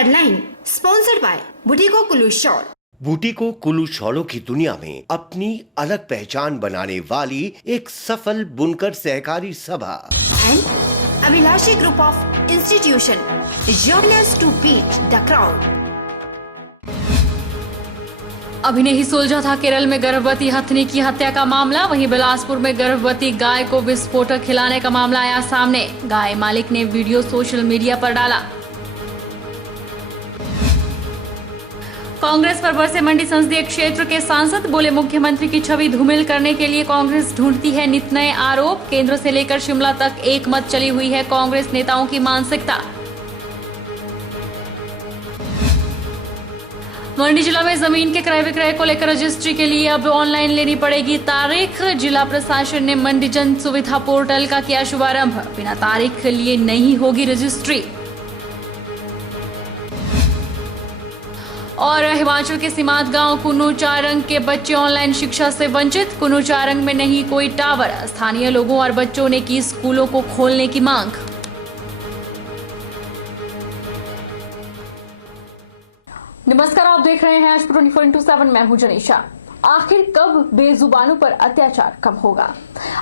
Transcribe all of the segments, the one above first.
Headline sponsored by Bhuttico Kullu shawl. Bhuttico Kullu शॉलों की दुनिया में अपनी अलग पहचान बनाने वाली एक सफल बुनकर सहकारी सभा and Abhilashi group of institution join to beat the crowd. अभी नहीं सुलझा था केरल में गर्भवती हथनी की हत्या का मामला। वहीं बिलासपुर में गर्भवती गाय को विस्फोटक खिलाने का मामला आया सामने। गाय मालिक ने वीडियो सोशल मीडिया पर डाला। कांग्रेस पर बरसे मंडी संसदीय क्षेत्र के सांसद, बोले मुख्यमंत्री की छवि धूमिल करने के लिए कांग्रेस ढूंढती है नित नए आरोप। केंद्र से लेकर शिमला तक एक मत चली हुई है कांग्रेस नेताओं की मानसिकता। मंडी जिला में जमीन के क्रय विक्रय को लेकर रजिस्ट्री के लिए अब ऑनलाइन लेनी पड़ेगी तारीख। जिला प्रशासन ने मंडी जन सुविधा पोर्टल का किया शुभारंभ। बिना तारीख लिए नहीं होगी रजिस्ट्री। और हिमाचल के सीमांत गांव कुन्नू चारंग के बच्चे ऑनलाइन शिक्षा से वंचित। कुन्नू चारंग में नहीं कोई टावर। स्थानीय लोगों और बच्चों ने की स्कूलों को खोलने की मांग। नमस्कार, आप देख रहे हैं आज 24/7। मैं हूं जनीशा। आखिर कब बेजुबानों पर अत्याचार कम होगा?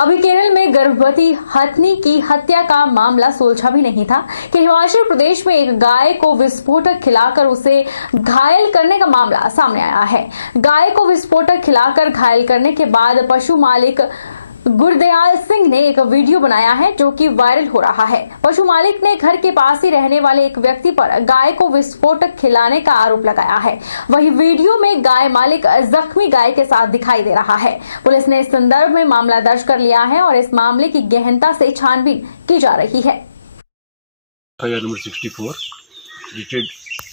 अभी केरल में गर्भवती हथनी की हत्या का मामला सुलझा भी नहीं था कि हिमाचल प्रदेश में एक गाय को विस्फोटक खिलाकर उसे घायल करने का मामला सामने आया है। गाय को विस्फोटक खिलाकर घायल करने के बाद पशु मालिक गुरदयाल सिंह ने एक वीडियो बनाया है जो कि वायरल हो रहा है। पशु मालिक ने घर के पास ही रहने वाले एक व्यक्ति पर गाय को विस्फोटक खिलाने का आरोप लगाया है। वही वीडियो में गाय मालिक जख्मी गाय के साथ दिखाई दे रहा है। पुलिस ने इस संदर्भ में मामला दर्ज कर लिया है और इस मामले की गहनता से छानबीन की जा रही है। Number 64 dated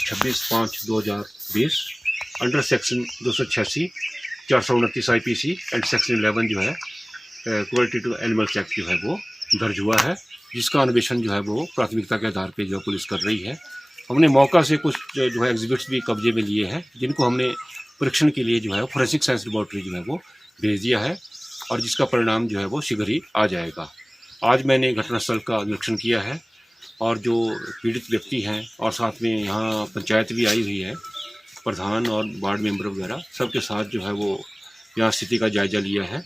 26/5/2020 under section 286 429 IPC and section 11 जो है क्रुएल्टी टू एनिमल्स एक्ट जो है वो दर्ज हुआ है, जिसका अन्वेषण जो है वो प्राथमिकता के आधार पे जो है पुलिस कर रही है। हमने मौका से कुछ जो है एग्जिबिट्स भी कब्जे में लिए हैं, जिनको हमने परीक्षण के लिए जो है फोरेंसिक साइंस लेबोरेटरी जो है वो भेज दिया है और जिसका परिणाम जो है वो शीघ्र ही आ जाएगा। आज मैंने घटनास्थल का निरीक्षण किया है और जो पीड़ित व्यक्ति हैं और साथ में यहाँ पंचायत भी आई हुई है, प्रधान और वार्ड मेंबर वगैरह सबके साथ जो है वो यहाँ स्थिति का जायजा लिया है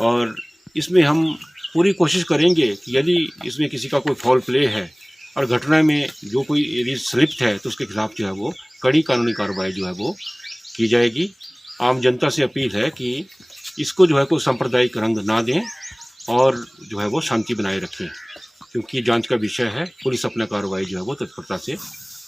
और इसमें हम पूरी कोशिश करेंगे कि यदि इसमें किसी का कोई फॉल प्ले है और घटना में जो कोई यदि संलिप्त है तो उसके खिलाफ जो है वो कड़ी कानूनी कार्रवाई जो है वो की जाएगी। आम जनता से अपील है कि इसको जो है कोई सांप्रदायिक रंग ना दें और जो है वो शांति बनाए रखें, क्योंकि जांच का विषय है। पुलिस अपना कार्रवाई जो है वो तत्परता से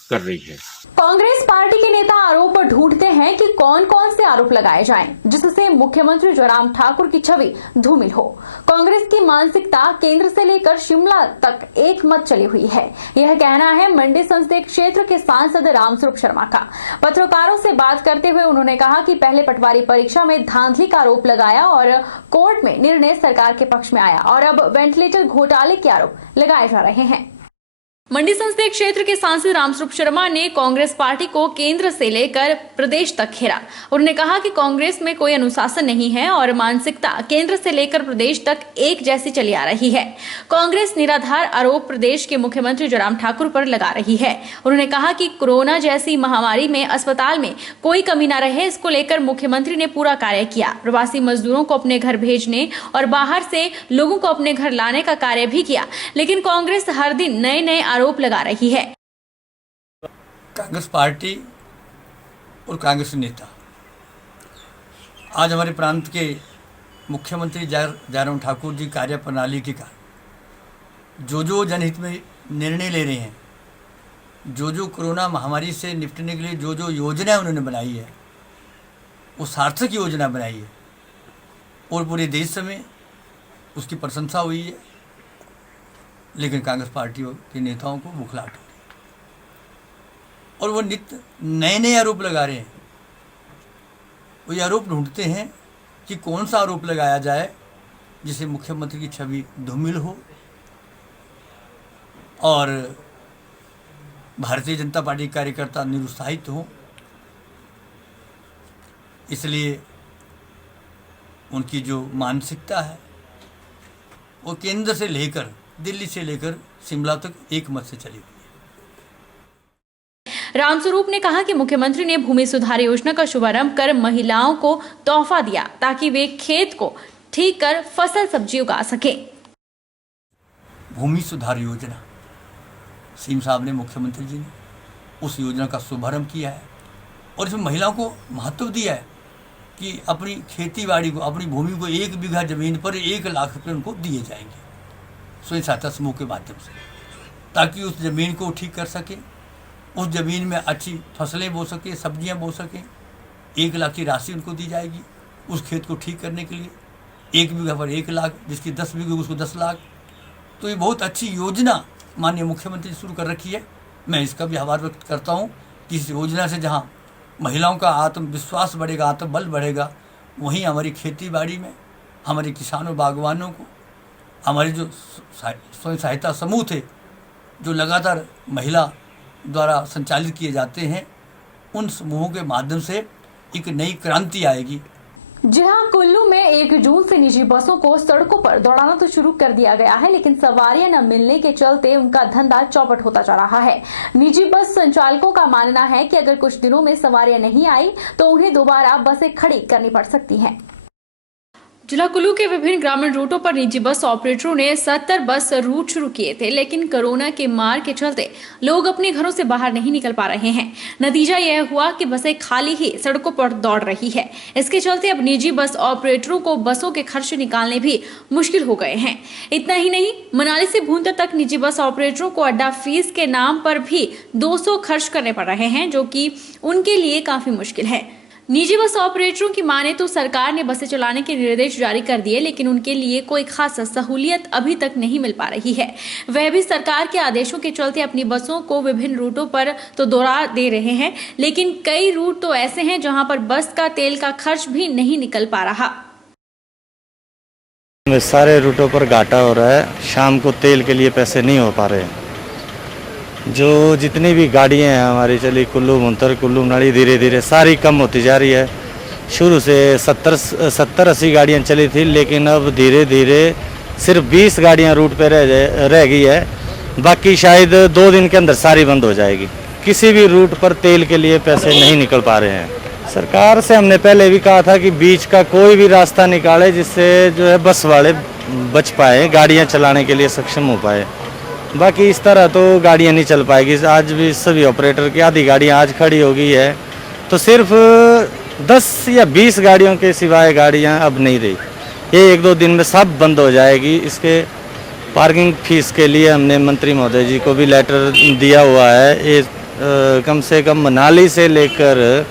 कर रही है। कांग्रेस पार्टी के नेता आरोप ढूंढते हैं कि कौन कौन से आरोप लगाए जाएं जिससे मुख्यमंत्री जयराम ठाकुर की छवि धूमिल हो। कांग्रेस की मानसिकता केंद्र से लेकर शिमला तक एक मत चली हुई है, यह कहना है मंडी संसदीय क्षेत्र के सांसद रामस्वरूप शर्मा का। पत्रकारों से बात करते हुए उन्होंने कहा कि पहले पटवारी परीक्षा में धांधली का आरोप लगाया और कोर्ट में निर्णय सरकार के पक्ष में आया और अब वेंटिलेटर घोटाले के आरोप लगाए जा रहे हैं। मंडी संसदीय क्षेत्र के सांसद रामस्वरूप शर्मा ने कांग्रेस पार्टी को केंद्र से लेकर प्रदेश तक घेरा। उन्होंने कहा कि कांग्रेस में कोई अनुशासन नहीं है और मानसिकता केंद्र से लेकर प्रदेश तक एक जैसी चली आ रही है। कांग्रेस निराधार आरोप प्रदेश के मुख्यमंत्री जयराम ठाकुर पर लगा रही है। उन्होंने कहा कि कोरोना जैसी महामारी में अस्पताल में कोई कमी न रहे, इसको लेकर मुख्यमंत्री ने पूरा कार्य किया। प्रवासी मजदूरों को अपने घर भेजने और बाहर से लोगों को अपने घर लाने का कार्य भी किया, लेकिन कांग्रेस हर दिन नए नए आरोप लगा रही है। कांग्रेस पार्टी और कांग्रेस नेता आज हमारे प्रांत के मुख्यमंत्री जयराम ठाकुर जी कार्य प्रणाली के कारण जो जनहित में निर्णय ले रहे हैं, जो कोरोना महामारी से निपटने के लिए जो योजना उन्होंने बनाई है, वो सार्थक योजना बनाई है और पूरे देश में उसकी प्रशंसा हुई है। लेकिन कांग्रेस पार्टी के नेताओं को बुखलाहट हो रही है और वो नित्य नए नए आरोप लगा रहे हैं। वो ये आरोप ढूंढते हैं कि कौन सा आरोप लगाया जाए जिससे मुख्यमंत्री की छवि धूमिल हो और भारतीय जनता पार्टी के कार्यकर्ता निरुत्साहित हों। इसलिए उनकी जो मानसिकता है वो केंद्र से लेकर दिल्ली से लेकर शिमला तक एक मत से चली हुई है। रामस्वरूप ने कहा कि मुख्यमंत्री ने भूमि सुधार योजना का शुभारंभ कर महिलाओं को तोहफा दिया ताकि वे खेत को ठीक कर फसल सब्जी उगा सके। भूमि सुधार योजना सीएम साहब ने, मुख्यमंत्री जी ने उस योजना का शुभारंभ किया है और इसमें महिलाओं को महत्व दिया है कि अपनी खेती बाड़ी को, अपनी भूमि को 1 बीघा जमीन पर 1 लाख रुपये उनको दिए जाएंगे स्वयं सहायता समूह के माध्यम से, ताकि उस ज़मीन को ठीक कर सकें, उस ज़मीन में अच्छी फसलें बो सकें, सब्जियां बो सकें। 1 लाख की राशि उनको दी जाएगी उस खेत को ठीक करने के लिए। 1 बीघा पर 1 लाख, जिसकी 10 बीघे उसको 10 लाख। तो ये बहुत अच्छी योजना माननीय मुख्यमंत्री शुरू कर रखी है। मैं इसका भी आभार व्यक्त करता हूँ कि इस योजना से जहाँ महिलाओं का आत्मविश्वास बढ़ेगा, आत्मबल बढ़ेगा, वहीं हमारी खेती बाड़ी में हमारे किसानों, बागवानों को, हमारे जो स्वयं सहायता समूह थे जो लगातार महिला द्वारा संचालित किए जाते हैं, उन समूहों के माध्यम से एक नई क्रांति आएगी। जी हाँ, कुल्लू में 1 जून से निजी बसों को सड़कों पर दौड़ाना तो शुरू कर दिया गया है, लेकिन सवारियां न मिलने के चलते उनका धंधा चौपट होता जा रहा है। निजी बस संचालकों का मानना है कि अगर कुछ दिनों में सवारियां नहीं आई तो उन्हें दोबारा बसें खड़ी करनी पड़ सकती हैं। जिला कुल्लू के विभिन्न ग्रामीण रूटों पर निजी बस ऑपरेटरों ने 70 बस रूट शुरू किए थे, लेकिन कोरोना के मार के चलते लोग अपने घरों से बाहर नहीं निकल पा रहे हैं। नतीजा यह हुआ कि बसें खाली ही सड़कों पर दौड़ रही है। इसके चलते अब निजी बस ऑपरेटरों को बसों के खर्च निकालने भी मुश्किल हो गए हैं। इतना ही नहीं, मनाली से भूंतर तक निजी बस ऑपरेटरों को अड्डा फीस के नाम पर भी 200 खर्च करने पड़ रहे हैं, जो कि उनके लिए काफी मुश्किल है। निजी बस ऑपरेटरों की माने तो सरकार ने बसें चलाने के निर्देश जारी कर दिए, लेकिन उनके लिए कोई खास सहूलियत अभी तक नहीं मिल पा रही है। वह भी सरकार के आदेशों के चलते अपनी बसों को विभिन्न रूटों पर तो दौड़ा दे रहे हैं, लेकिन कई रूट तो ऐसे हैं जहां पर बस का तेल का खर्च भी नहीं निकल पा रहा। सारे रूटों पर घाटा हो रहा है, शाम को तेल के लिए पैसे नहीं हो पा रहे हैं। जो जितनी भी गाड़ियां हैं हमारी चली कुल्लू भूंतर, कुल्लू मनाली, धीरे धीरे सारी कम होती जा रही है। शुरू से 70-80 गाड़ियां चली थी, लेकिन अब धीरे धीरे सिर्फ 20 गाड़ियां रूट पे रह गई है। बाकी शायद 2 दिन के अंदर सारी बंद हो जाएगी। किसी भी रूट पर तेल के लिए पैसे नहीं निकल पा रहे हैं। सरकार से हमने पहले भी कहा था कि बीच का कोई भी रास्ता निकाले जिससे जो है बस वाले बच पाए, गाड़ियाँ चलाने के लिए सक्षम हो पाए। बाकी इस तरह तो गाड़ियाँ नहीं चल पाएगी। आज भी सभी ऑपरेटर की आधी गाड़ियाँ आज खड़ी हो गई है, तो सिर्फ 10 या 20 गाड़ियों के सिवाय गाड़ियाँ अब नहीं रही। ये 1-2 दिन में सब बंद हो जाएगी। इसके पार्किंग फीस के लिए हमने मंत्री महोदय जी को भी लेटर दिया हुआ है। ये कम से कम मनाली से लेकर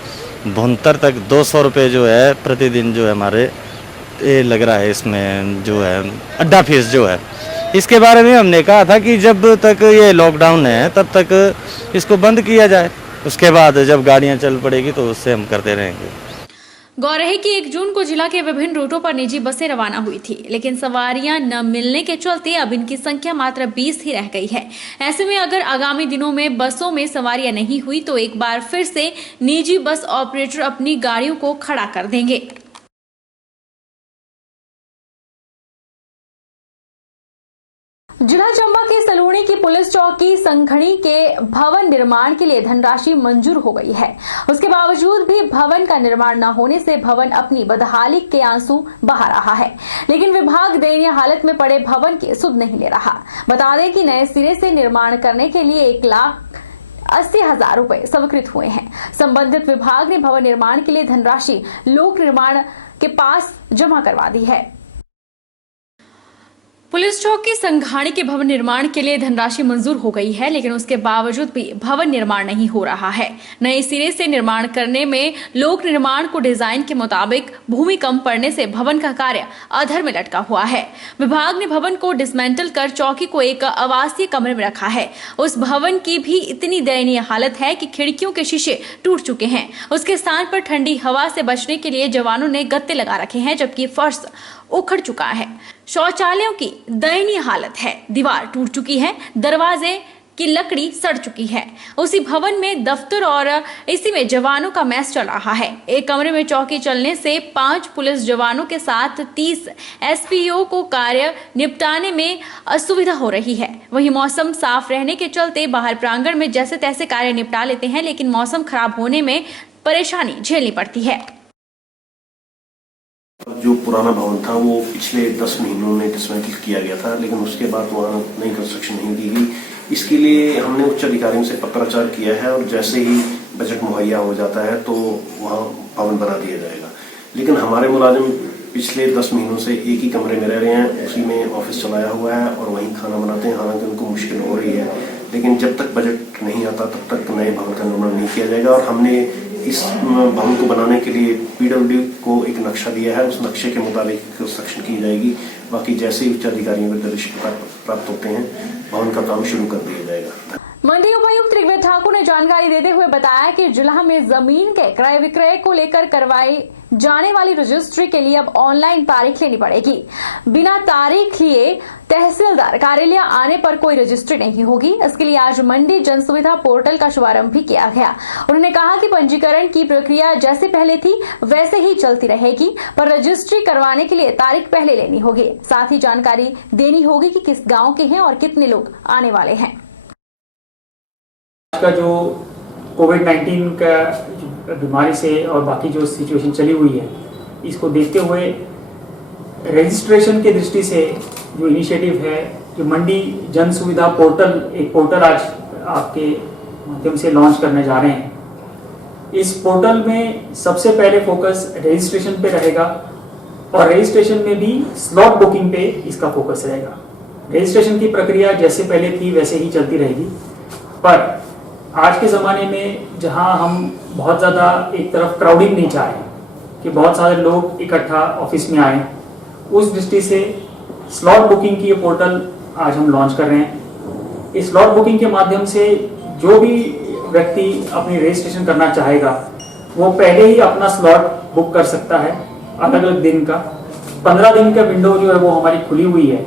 भूंतर तक 200 रुपये जो है प्रतिदिन जो है हमारे ये लग रहा है। इसमें जो है अड्डा फीस जो है, इसके बारे में हमने कहा था कि जब तक ये लॉकडाउन है तब तक इसको बंद किया जाए, उसके बाद जब गाड़ियां चल पड़ेगी तो उससे हम करते रहेंगे। गौर है कि 1 जून को जिला के विभिन्न रूटों पर निजी बसें रवाना हुई थी, लेकिन सवारियां न मिलने के चलते अब इनकी संख्या मात्र 20 ही रह गई है। ऐसे में अगर आगामी दिनों में बसों में सवारियां नहीं हुई तो एक बार फिर से निजी बस ऑपरेटर अपनी गाड़ियों को खड़ा कर देंगे। जिला चंबा के सलूणी की पुलिस चौकी संघणी के भवन निर्माण के लिए धनराशि मंजूर हो गई है। उसके बावजूद भी भवन का निर्माण न होने से भवन अपनी बदहाली के आंसू बहा रहा है, लेकिन विभाग दयनीय हालत में पड़े भवन की सुध नहीं ले रहा। बता दें कि नए सिरे से निर्माण करने के लिए 1,80,000 रुपए स्वीकृत हुए हैं। संबंधित विभाग ने भवन निर्माण के लिए धनराशि लोक निर्माण के पास जमा करवा दी है। पुलिस चौकी संघाणी के भवन निर्माण के लिए धनराशि मंजूर हो गई है, लेकिन उसके बावजूद भी भवन निर्माण नहीं हो रहा है। नए सिरे से निर्माण करने में लोक निर्माण को डिजाइन के मुताबिक भूमि कम पड़ने से भवन का कार्य अधर में लटका हुआ है। विभाग ने भवन को डिसमेंटल कर चौकी को एक आवासीय कमरे में रखा है। उस भवन की भी इतनी दयनीय हालत है कि खिड़कियों के शीशे टूट चुके हैं। उसके स्थान पर ठंडी हवा से बचने के लिए जवानों ने गत्ते लगा रखे हैं, जबकि फर्श उखड़ चुका है। शौचालयों की दयनीय हालत है, दीवार टूट चुकी है, दरवाजे की लकड़ी सड़ चुकी है। उसी भवन में दफ्तर और इसी में जवानों का मैस चल रहा है। एक कमरे में चौकी चलने से 5 पुलिस जवानों के साथ 30 एसपीओ को कार्य निपटाने में असुविधा हो रही है। वहीं मौसम साफ रहने के चलते बाहर प्रांगण में जैसे तैसे कार्य निपटा लेते हैं, लेकिन मौसम खराब होने में परेशानी झेलनी पड़ती है। जो पुराना भवन था वो पिछले 10 महीनों में डिसमेंटल किया गया था, लेकिन उसके बाद वहाँ नई कंस्ट्रक्शन नहीं की गई। इसके लिए हमने उच्च अधिकारियों से पत्राचार किया है और जैसे ही बजट मुहैया हो जाता है तो वहाँ भवन बना दिया जाएगा। लेकिन हमारे मुलाजिम पिछले 10 महीनों से एक ही कमरे में रह रहे हैं, उसी में ऑफिस चलाया हुआ है और वहीं खाना बनाते हैं। हालांकि उनको मुश्किल हो रही है, लेकिन जब तक बजट नहीं आता तब तक नए भवन का निर्माण नहीं किया जाएगा। और हमने इस भवन को बनाने के लिए पीडब्ल्यूडी को एक नक्शा दिया है, उस नक्शे के मुताबिक कंस्ट्रक्शन की जाएगी। बाकी जैसे ही उच्च अधिकारियों को निर्देश प्राप्त होते हैं भवन का काम शुरू कर दिया जाएगा। मंडी उपायुक्त ऋग्वेद ठाकुर ने जानकारी देते हुए बताया कि जिला में जमीन के क्रय विक्रय को लेकर करवाई जाने वाली रजिस्ट्री के लिए अब ऑनलाइन तारीख लेनी पड़ेगी। बिना तारीख लिए तहसीलदार कार्यालय आने पर कोई रजिस्ट्री नहीं होगी। इसके लिए आज मंडी जन सुविधा पोर्टल का शुभारंभ भी किया गया। उन्होंने कहा कि पंजीकरण की प्रक्रिया जैसे पहले थी वैसे ही चलती रहेगी, पर रजिस्ट्री करवाने के लिए तारीख पहले लेनी होगी। साथ ही जानकारी देनी होगी कि किस गाँव के हैं और कितने लोग आने वाले हैं। का जो कोविड-19 का बीमारी से और बाकी जो सिचुएशन चली हुई है, इसको देखते हुए रजिस्ट्रेशन की दृष्टि से जो इनिशिएटिव है कि मंडी जन सुविधा पोर्टल, एक पोर्टल आज आपके माध्यम से लॉन्च करने जा रहे हैं। इस पोर्टल में सबसे पहले फोकस रजिस्ट्रेशन पे रहेगा और रजिस्ट्रेशन में भी स्लॉट बुकिंग पे इसका फोकस रहेगा। रजिस्ट्रेशन की प्रक्रिया जैसे पहले थी वैसे ही चलती रहेगी, पर आज के ज़माने में जहां हम बहुत ज़्यादा एक तरफ क्राउडिंग नहीं चाह रहे कि बहुत सारे लोग इकट्ठा ऑफिस में आए, उस दृष्टि से स्लॉट बुकिंग की ये पोर्टल आज हम लॉन्च कर रहे हैं। इस स्लॉट बुकिंग के माध्यम से जो भी व्यक्ति अपनी रजिस्ट्रेशन करना चाहेगा वो पहले ही अपना स्लॉट बुक कर सकता है। अलग अलग दिन का 15 दिन का विंडो जो है वो हमारी खुली हुई है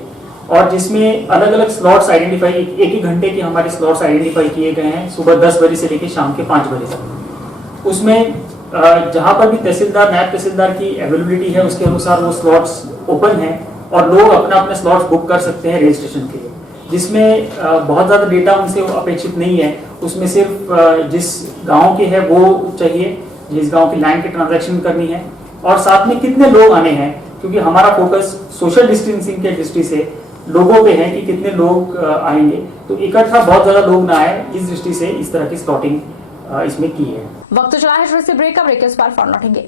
और जिसमें अलग अलग स्लॉट्स आइडेंटिफाई, एक ही घंटे के हमारे स्लॉट्स आइडेंटिफाई किए गए हैं, सुबह 10 बजे से लेकर शाम के 5 बजे तक। उसमें जहां पर भी तहसीलदार, नायब तहसीलदार की अवेलेबिलिटी है उसके अनुसार वो स्लॉट्स ओपन हैं और लोग अपना अपने स्लॉट्स बुक कर सकते हैं रजिस्ट्रेशन के लिए, जिसमें बहुत ज़्यादा डेटा उनसे अपेक्षित नहीं है। उसमें सिर्फ जिस गाँव के है वो चाहिए, जिस गाँव की लैंड की ट्रांजेक्शन करनी है और साथ में कितने लोग आने हैं, क्योंकि हमारा फोकस सोशल डिस्टेंसिंग के दृष्टि से लोगों पे है कि कितने लोग आएंगे, तो इकट्ठा बहुत ज्यादा लोग ना आए, इस दृष्टि से इस तरह की स्लॉटिंग इसमें की है। वक्त चला है ब्रेक का, ब्रेक के उस पार फॉर लौटेंगे।